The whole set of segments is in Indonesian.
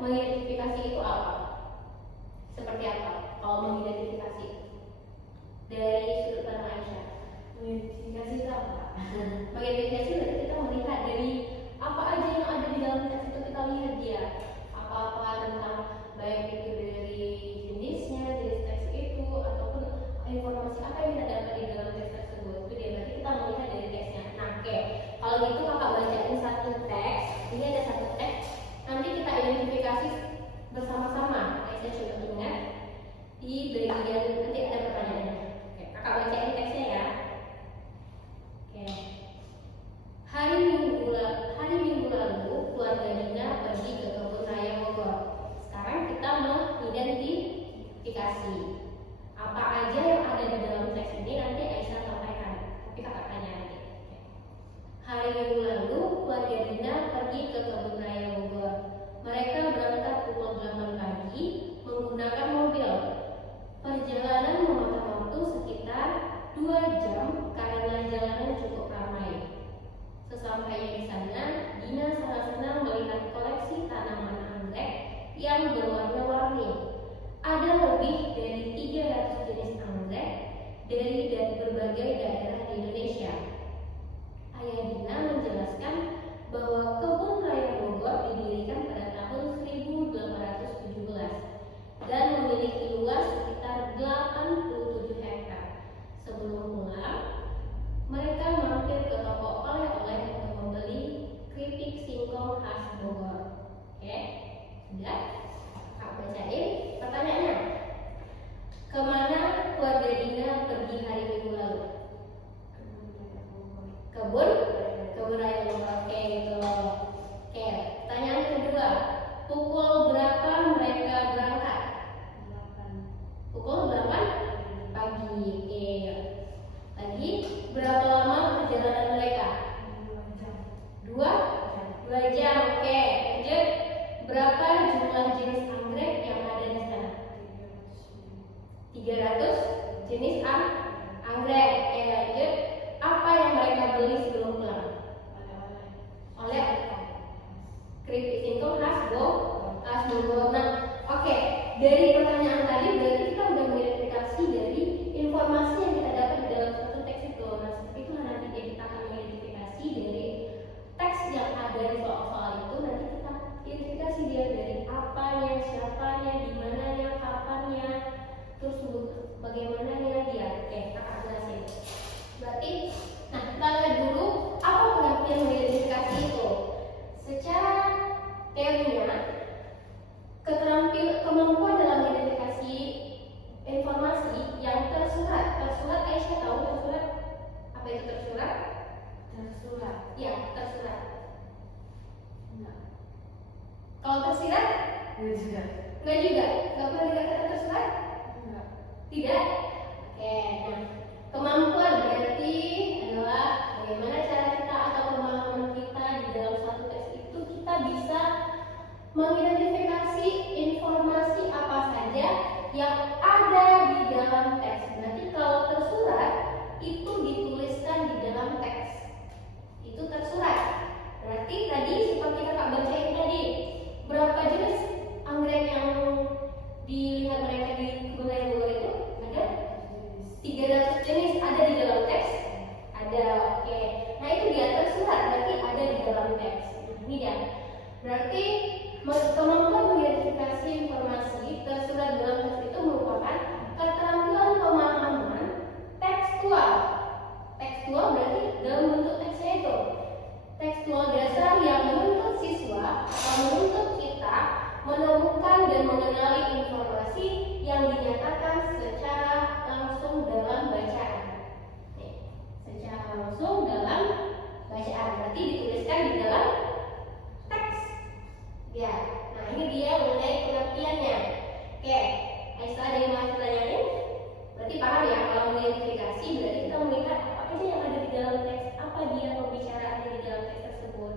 mengidentifikasi itu apa? Seperti apa kalau mengidentifikasi? Dari sudut pandang Aisyah, mengidentifikasi itu apa? Mengidentifikasi berarti kita melihat dari apa aja yang ada di dalam teks itu, kita lihat dia apa-apa tentang baik itu dari jenisnya, jenis teks itu, ataupun informasi apa yang kita dapat di dalam teks tersebut. Itu dia, berarti kita melihat dari teksnya. Nah, oke. Kalau gitu kakak bacain satu teks. Ini ada satu teks. Nanti kita identifikasi bersama-sama. Saya coba ingat di bagian nanti ada pertanyaannya. Oke, kakak bacain teksnya ya. Oke. Hari Minggu lalu keluarga Dina pergi ke kebun raya Bogor. Sekarang kita mengidentifikasi apa aja yang ada di dalam teks ini, nanti Aisyah sampaikan. Tapi kakak tanya nanti. Hari Minggu lalu keluarga Dina pergi ke kebun raya Bogor. Mereka berangkat pukul 8 pagi menggunakan mobil. Perjalanan memakan waktu sekitar 2 jam karena jalanan cukup ramai. Sesampainya di sana, Dina sangat senang melihat koleksi tanaman anggrek yang berwarna-warni. Ada lebih dari 300 jenis anggrek dari berbagai daerah di Indonesia. Ayah Dina menjelaskan bahwa kebun raya Bogor didirikan pada tahun 1817 dan memiliki luas sekitar 87 hektar. Sebelum pulang, mereka mampir ke toko oleh-oleh untuk membeli keripik singkong khas Bogor. Oke, sudah? Kak bacain pertanyaannya. Kemana keluarga Dina pergi hari Minggu lalu? Kebun raya Bogor. Oke, gitu. Oke, pertanyaan kedua. Pukul berapa mereka berangkat? Pukul 8 pagi. Oke. Lagi, berapa lama perjalanan mereka? 2 jam. Oke, lanjut. Berapa jumlah jenis anggrek yang ada di sana? 300 jenis anggrek. Oke, lanjut. Apa yang mereka beli sebelum pulang? Oleh keripik singkong khas Bogor. Nah, oke. Dari pertanyaan tadi berarti kita udah mengidentifikasi dari informasi yang kita dapat di dalam satu teks itu. Nah, seperti itu nanti kita akan mengidentifikasi dari teks yang ada di soal-soal itu. Nanti kita identifikasi dia dari apanya, siapanya, di mananya, kapannya, terus bagaimananya dia. Oke, kakak jelasin. Berarti, nah kita lihat dulu apa pengertian mengidentifikasi itu. Secara teorinya, kemampuan dalam mengidentifikasi informasi yang tersurat. Aisyah tahu tersurat? Apa itu tersurat? Ya, tersurat. Enggak. Kalau tersirat? Enggak juga. Enggak pernah dengar kata tersurat? Enggak. Tidak? Oke, nah kemampuan berarti adalah bagaimana cara kita atau pemahaman kita di dalam satu teks itu kita bisa mengidentifikasi informasi apa saja yang ada di dalam teks. Berarti kalau tersurat itu dituliskan di dalam teks. Itu tersurat. Berarti tadi seperti kakak bacain tadi, berapa jenis anggrek yang dilihat mereka di kebun raya Bogor itu? Ada 300 jenis ada di dalam teks. Ada. Oke. Nah, itu dia tersurat berarti ada di dalam teks. Ini dia. Berarti kemampuan mengidentifikasi informasi tersurat dalam teks itu merupakan keterampilan pemahaman tekstual. Tekstual berarti dalam bentuk teksnya itu. Tekstual dasar yang menuntut siswa atau menuntut kita menemukan dan mengenali informasi yang dinyatakan secara langsung dalam bacaan. Secara langsung dalam bacaan berarti dituliskan di dalam teks. Ya, nah ini dia mengenai pengertiannya. Oke, Aisyah ada yang mau ditanyain? Berarti paham ya kalau mengidentifikasi berarti kita melihat apa aja yang ada di dalam teks, apa dia pembicaraan di dalam teks tersebut.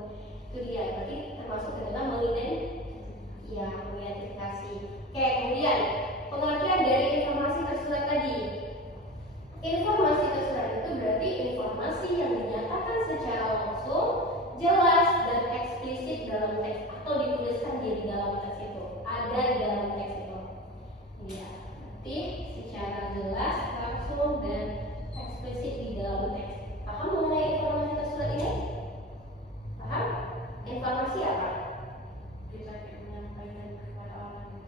Itu dia, berarti termasuk ke dalam mengidentifikasi. Oke, kemudian pengertian dari informasi tersurat tadi. Informasi tersurat itu berarti informasi yang dinyatakan secara langsung, jelas dan eksplisit dalam teks atau dituliskan di di dalam teks itu, ada di dalam teks itu. Ya, nanti secara jelas, langsung dan eksplisit di dalam teks. Paham mengenai informasi tersurat ini? Paham? Informasi apa? Kita menyampaikan kepada orang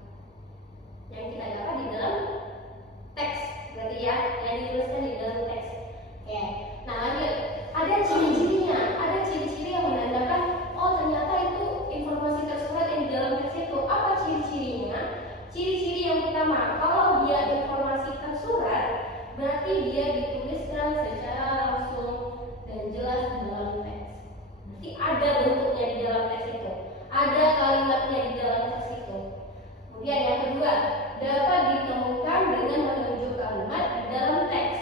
Yang kita dapat di dalam teks, berarti ya, yang dituliskan di dalam teks. Oke, nah lanjut. Ada ciri-cirinya, ada ciri-ciri yang menandakan oh ternyata itu informasi tersurat yang di dalam teks itu. Apa ciri-cirinya? Ciri-ciri yang pertama, kalau dia informasi tersurat, berarti dia dituliskan secara langsung dan jelas di dalam teks. Berarti ada bentuknya di dalam teks itu, ada kalimatnya di dalam teks itu. Kemudian yang kedua, dapat ditemukan dengan menunjuk kalimat di dalam teks.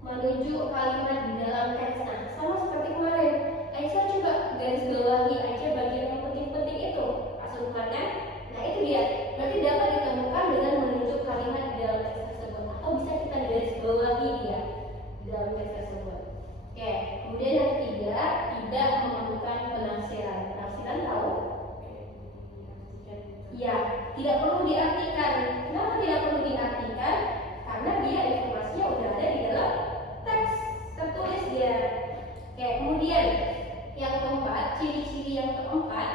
Menunjuk kalimat di dalam teks. Nah, sama seperti kemarin. Aisyah coba garis bawahi aja bagian yang penting-penting itu. Asumsikan kan? Nah, itu dia. Berarti dapat ditemukan dengan menunjuk kalimat di dalam teks tersebut. Atau bisa kita garis bawahi dia di dalam teks tersebut. Oke, kemudian yang ketiga, tidak memerlukan penafsiran. Penafsiran tahu? Ya, tidak perlu diartikan. Kenapa tidak perlu diartikan? Karena dia informasinya udah ada di dalam teks tertulis dia. Oke, kemudian yang keempat, ciri-ciri yang keempat,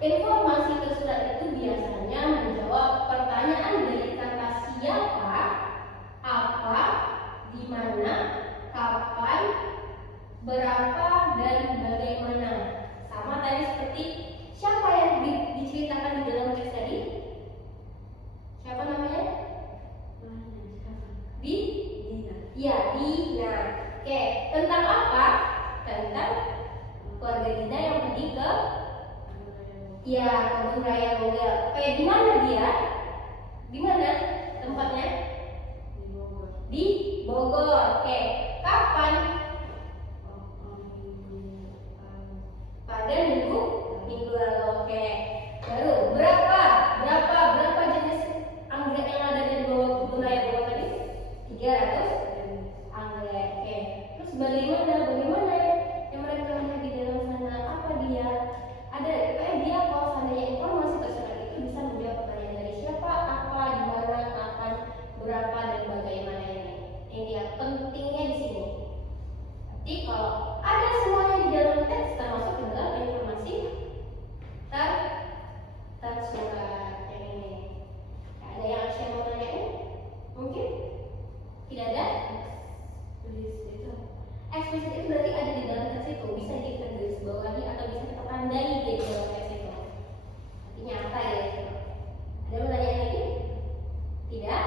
informasi tersurat itu biasanya menjawab pertanyaan dari kata siapa, apa, di mana, kapan, berapa, dan bagaimana. Sama tadi seperti siapa yang diceritakan di dalam teks tadi? Siapa namanya? Dina. Ya, Dina. Oke, tentang apa? Tentang keluarga Dina yang pergi ke kebun raya Bogor. Oke, di mana dia? Di mana tempatnya? Di Bogor. Oke, kapan? Pada minggu lalu. Oke. Baru berapa jenis anggrek yang ada di kebun raya Bogor tadi? 300 anggrek. Oke. Terus bagaimana yang mereka lihat di dalam sana? Apa dia? Ada dia kalau seandainya informasi tersurat itu bisa menjawab pertanyaan dari siapa, apa, di mana, kapan, berapa, dan bagaimana ini. Ini dia pentingnya di sini. Nanti kalau ada semuanya di dalam teks termasuk di dalam informasi tersurat yang ini. Ada yang saya mau tanyain? Mungkin? Tidak ada? Eksplisit itu berarti ada di dalam teks itu, bisa kita garis bawahi atau bisa kita tandai di dalam teks itu. Nanti nyata ya itu. Ada yang menanya lagi? Tidak?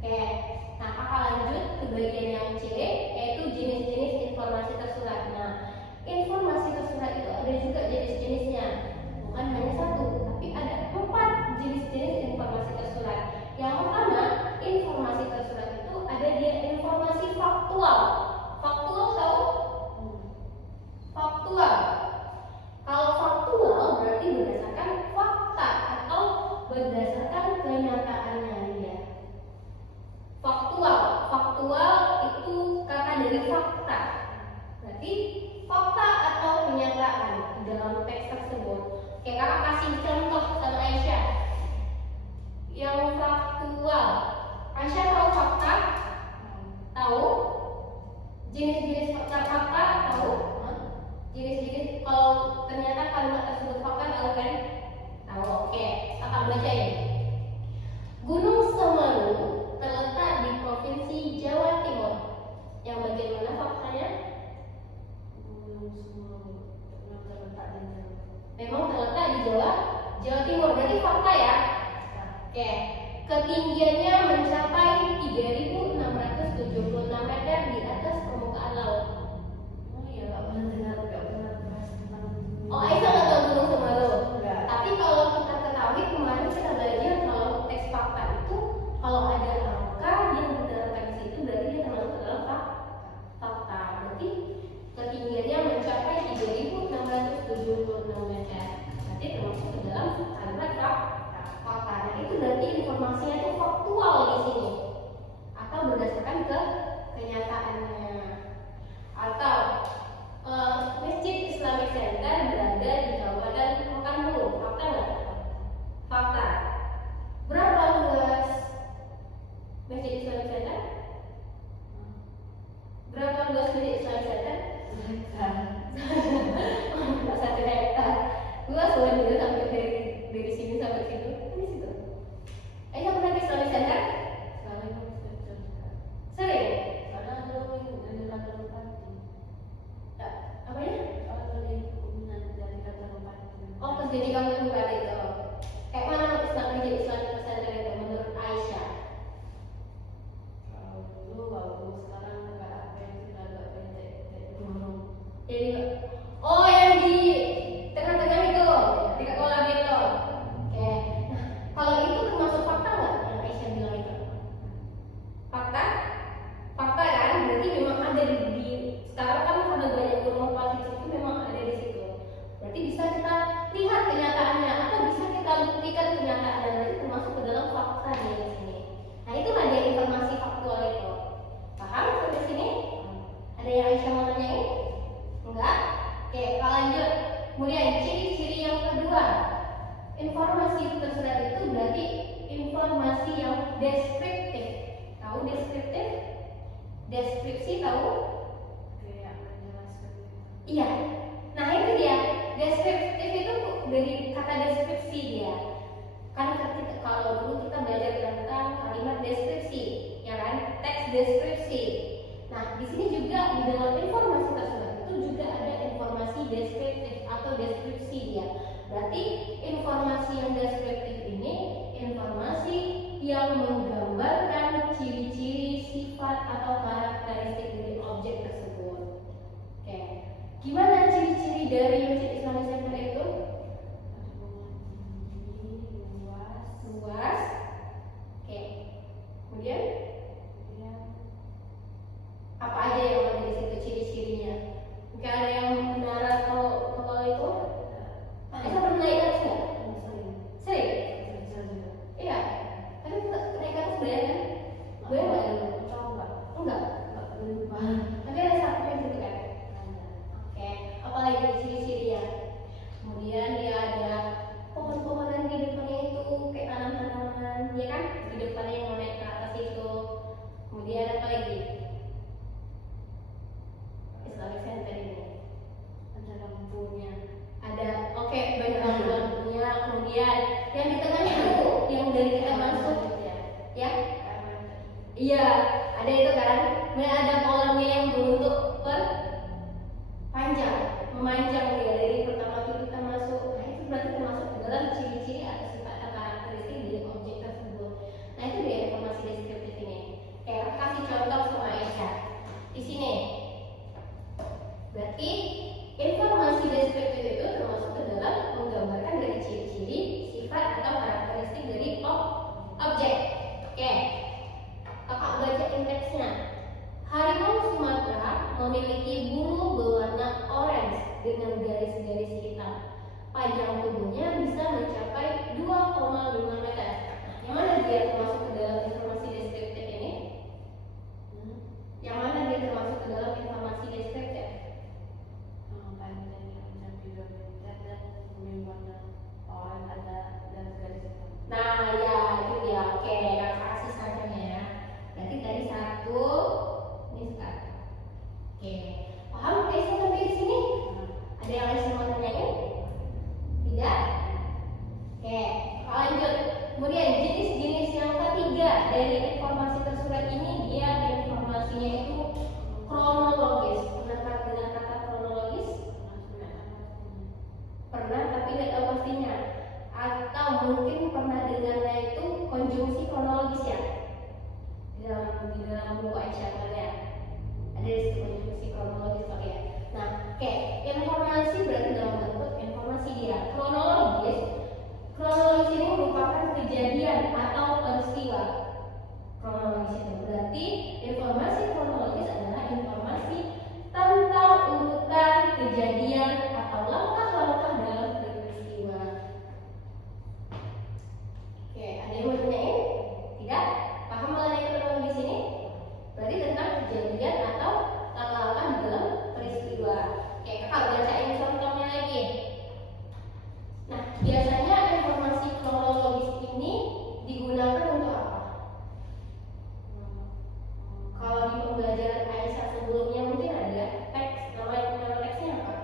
Oke. Nah, akan lanjut ke bagian yang C, yaitu jenis-jenis informasi tersurat. Nah, informasi tersurat itu ada juga jenis-jenisnya, bukan hanya satu, tapi ada 4 jenis-jenis informasi tersurat. Yang pertama, informasi tersurat itu ada dia informasi faktual. Faktual tahu? Faktual. Kalau faktual berarti berdasarkan fakta atau berdasarkan kenyataannya dia. Faktual itu kata dari fakta. Berarti fakta atau kenyataan di dalam teks tersebut. Oke, kakak kasih contoh sama Aisyah. Yang faktual. Aisyah tahu fakta? Tahu? Jenis-jenis fakta tahu? Jenis-jenis kalau ternyata kalimat tersebut fakta tahu kan? Tahu. Oke, kakak baca ya. Gunung Semeru terletak di Provinsi Jawa Timur. Yang bagian mana faktanya? Memang terletak di Jawa Timur. Berarti fakta ya? Oke. Ketinggiannya mencapai 3.676 meter di atas permukaan laut. Oh iya, gak pernah bahas tentang Oh, Aisyah nggak tahu Gunung Semeru. Tapi kalau kita ketahui kemarin kita belajar kalau teks fakta itu kalau ada angka yang diterapkan di situ berarti dia termasuk dalam fakta. Berarti ketinggiannya mencapai 3.676 meter. Berarti termasuk ke dalam kalimat fakta. Nah, itu berarti informasinya itu faktual di sini. Atau jadi kamu buat itu. Kayak mana Islam jadi Islamic pesantren itu menurut Aisyah? Kalau dulu bagus, sekarang nggak apa yang sudah agak pendek kayak dulu. Jadi oh yang di tengah-tengah itu dekat kolam itu. Oke. Nah, kalau itu termasuk fakta nggak yang Aisyah bilang itu? Fakta? Fakta kan? Berarti memang ada di sekarang kan karena banyak inovasi itu memang ada di situ. Berarti bisa kita lihat kenyataannya atau bisa kita buktikan kenyataannya. Berarti termasuk ke dalam fakta di sini. Nah itulah dia informasi faktual itu. Paham sampai sini? Ada yang Aisyah mau tanyain? Enggak? Oke, kita lanjut. Kemudian ciri-ciri yang kedua, informasi tersurat itu berarti informasi yang deskriptif. Tahu deskriptif? Deskripsi tahu? Kayak menjelaskan gitu. Iya. Nah itu dia. Deskriptif itu dari kata deskripsi dia. Kan kalau dulu kita belajar tentang kalimat deskripsi, ya kan? Teks deskripsi. Nah di sini juga di dalam informasi tersebut itu juga ada informasi deskriptif atau deskripsi dia. Berarti informasi yang deskriptif ini informasi yang menggambarkan ciri-ciri, sifat atau karakteristik dari objek tersebut. Oke, gimana ciri-ciri dari Masjid Islamic Center itu? Luas. Oke, kemudian apa aja yang ada di situ ciri-cirinya? Mungkin ada yang menara atau itu? Bisa pernah naik atas nggak? Sering? Iya. Tapi naik atas bayar kan? Bayar nggak dulu? Enggak. Tapi ada samping gitu kan? Oke. Apalagi ciri-cirinya? Kemudian dia ada pohon-pohonan di depannya itu kayak tanaman-tanaman, ya kan? Di depannya yang mau naik ke atas itu. Kemudian apa lagi? Islamic Center ini ada lampunya. Ada, oke, banyak lampunya. Kemudian yang di tengahnya itu yang dari kita masuk, ya? Iya, ada itu kan? Kemudian ada kolamnya yang berbentuk panjang, memanjang dia dari pertama kita masuk. Nah itu berarti termasuk ke dalam ciri-ciri atau sifat atau karakteristik dari objek tersebut. Nah itu dia informasi deskriptif ini. Kayak kasih contoh sama Aisyah di sini. Berarti informasi deskriptif itu termasuk ke dalam menggambarkan dari ciri-ciri, sifat atau karakteristik dari objek. Oke, kakak bacain teksnya. Harimau Sumatera memiliki bulu berwarna orange dengan garis-garis hitam. Panjang tubuhnya bisa mencapai 2,5 meter. Yang mana dia termasuk ke dalam informasi deskriptif ini? Yang mana dia termasuk ke dalam informasi deskriptif? Nah, ya itu dia. Oke, kakak kasih sampelnya ya. Berarti tadi 1, ini sekarang. Oke, paham Aisyah sampai di sini? Ada yang Aisyah mau tanyain? Tidak? Oke, lanjut. Kemudian jenis-jenis yang ketiga dari informasi tersurat ini dia informasinya itu kronologis. Pernah dengar kata kronologis? Pernah tapi tidak tahu pastinya. Atau mungkin pernah dengarnya itu konjungsi kronologis ya? Di dalam buku Aisyah ya. Ada di situ konjungsi kronologis pakai ya. Nah, oke, informasi berarti dalam bentuk informasi dia. Kronologis ini merupakan kejadian atau peristiwa. Kronologis itu berarti informasi kronologis adalah informasi tentang urutan kejadian atau langkah-langkah dalam peristiwa. Oke, ada yang mau tanyain? Tidak? Paham mengenai kronologis ini? Berarti tentang kejadian atau langkah-langkah di dalam peristiwa. Oke, kakak bacain contohnya lagi. Nah, biasanya informasi kronologis ini digunakan untuk apa? Kalau di pembelajaran Aisyah sebelumnya mungkin ada teks, nama teksnya apa?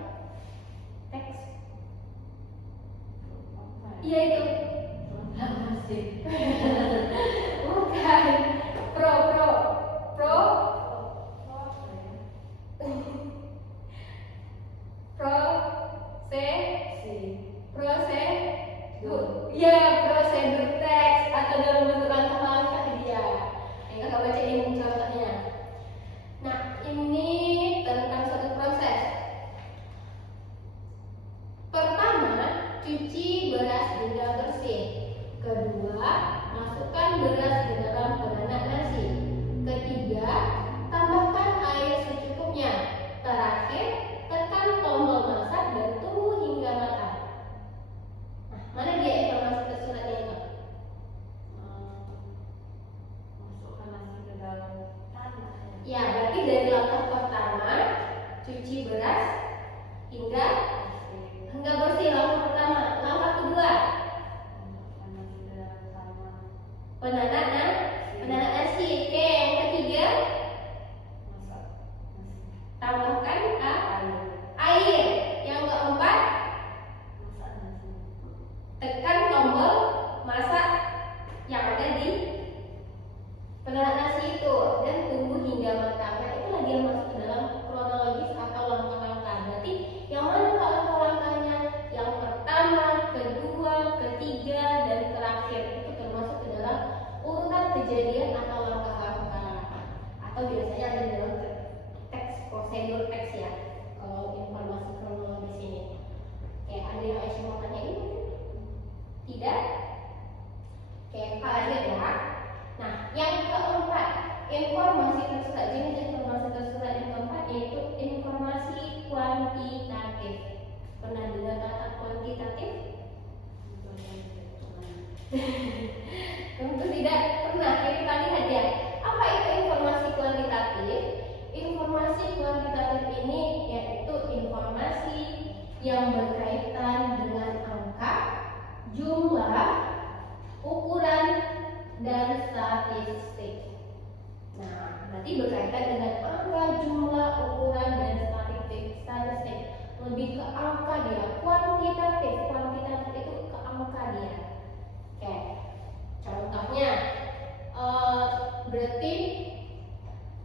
Teks. Iya itu. Bukan. Proses Ya, prosedur teks atau dalam bentuk langkah-langkah dia. Yang kakak baca ini contohnya. Nah, ini tentang suatu proses. Pertama, cuci beras hingga bersih. Kedua, masukkan beras ke dalam penanak nasi. Ketiga, tambahkan air secukupnya. Terakhir, tekan tombol masak dan tunggu hingga matang. Nah, mana dia informasi tersuratnya itu? Masukkan nasi ke dalam tanah. Ya, berarti dari langkah pertama, cuci beras hingga bersih. Langkah pertama. Langkah kedua, Masukkan nasi ke dalam tanah. penanak nasi. Oke, yang ketiga, Masak nasi. tambahkan Air. air. Yang keempat, Masak nasi. tekan tombol masak yang ada di penanak nasi itu dan tunggu hingga matang. Nah, itu lagi yang masuk ke dalam kronologis atau langkah-langkah. Berarti yang mana langkah-langkahnya? Yang pertama, kedua, ketiga, dan terakhir itu termasuk ke dalam urutan kejadian atau langkah-langkah. Atau biasanya ada di dalam teks, prosedur teks ya. Kalau informasi kronologis ini. Kayak ada yang Aisyah mau tanyain? Tidak? Oke, Pak lanjut ya. Nah, yang keempat, informasi tersurat. Jenis informasi tersurat yang keempat yaitu informasi kuantitatif. Pernah dengar kata kuantitatif? Tentu tidak pernah. Ya, kita lihat ya. Apa itu informasi kuantitatif? Informasi kuantitatif ini yaitu informasi yang berkaitan dengan angka, jumlah, ukuran, dan statistik. Nah, berarti berkaitan dengan angka, jumlah, ukuran, dan statistik. Lebih ke angka dia, kuantitatif. Kuantitatif itu ke angka dia. Oke, contohnya berarti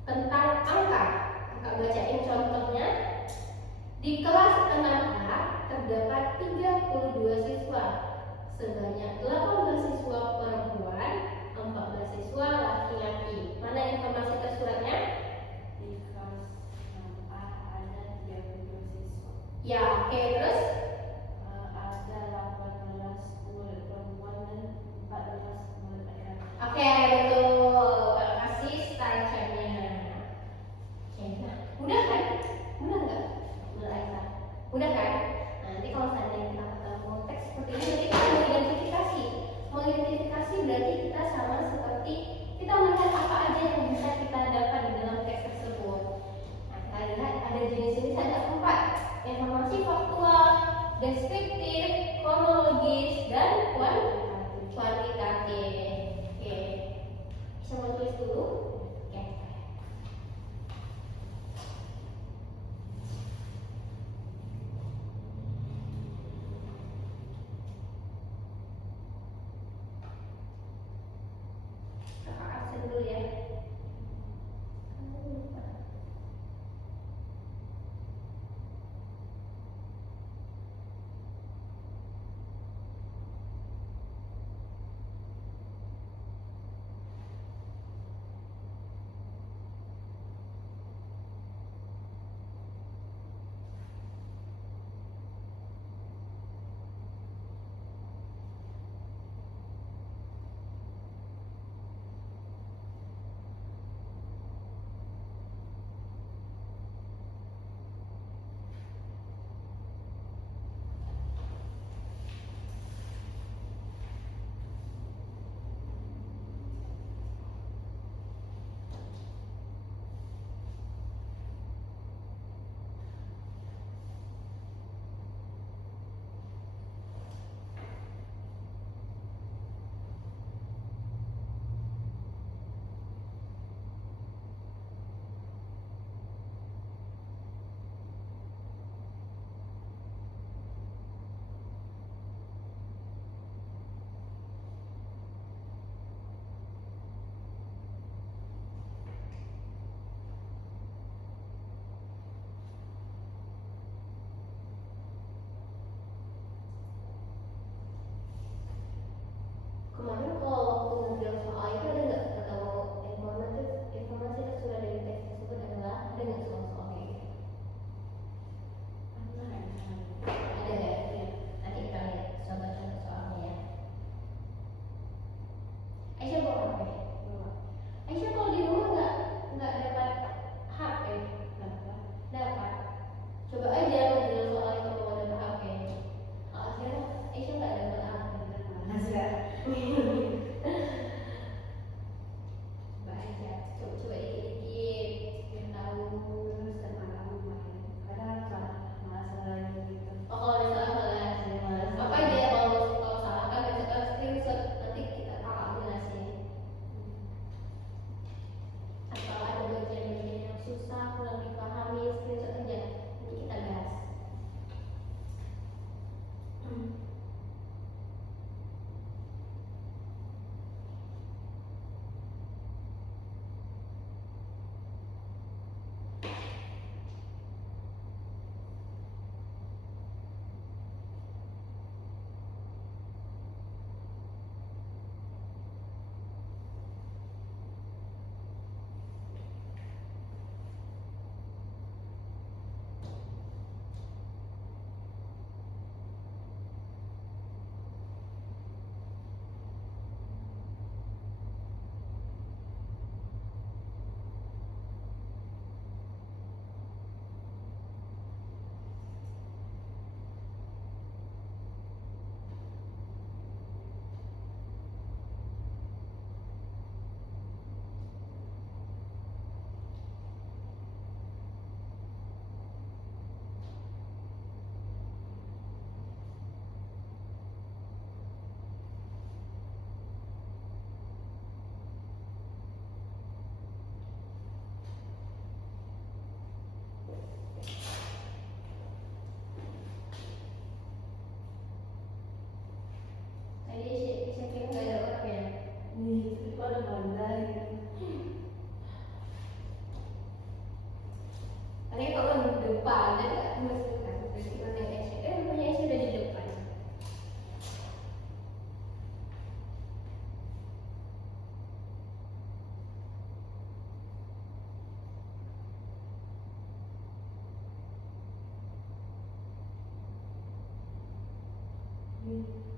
tentang angka. Kakak bacain contohnya. Di kelas 6A terdapat 32 siswa. Sebanyak 18 siswa perempuan, 14 siswa laki-laki. Mana informasi tersuratnya? Di kelas 6A ada 32 siswa. Ya, oke, terus? Ada 18 murid perempuan dan 14 murid laki-laki. Oke, betul. Terima kasih starternya. Oke, nah, mudah kan? Mudah nggak? Mudah Aisyah. Mudah kan? Nah, nanti kalau seandainya kita ketemu teks seperti ini, nanti kita mengidentifikasi. Mengidentifikasi berarti kita sama seperti kita melihat apa aja yang bisa kita dapat di dalam teks tersebut. Nah, kita lihat ada jenis-jenis, ada 4. Informasi faktual, deskriptif, kronologis, dan kuantitatif. Oke, bisa mau tulis dulu? Oke. Kakak absen dulu ya. kemarin kalau waktu ngerjain soal itu ada nggak ketemu informasi tersurat dari teks tersebut adalah ada nggak soal-soal kayak gitu? Ada nggak? Nanti kita lihat coba contoh soalnya ya. Aisyah bawa HP? Aisyah kalau di rumah nggak dapat HP? Dapat. Coba aja ngerjain soal itu kalau dapat HP. Akhirnya Aisyah nggak dapat HP. Coba aja, coba dikit-dikit biar tahu. Oh, kalau ada salah malas. Apa aja ya kalau salah kan besok kan screenshot nanti kita kakak jelasin. Atau ada bagian-bagian yang susah kurang dipahami screenshot aja nanti kita bahas. Tadi saya kira nggak ada orang ya. Tadi kalau di depan, jadi nggak memasukkan. Terus kita nanya Aisyah, rupanya Aisyah udah di depan. Hmm.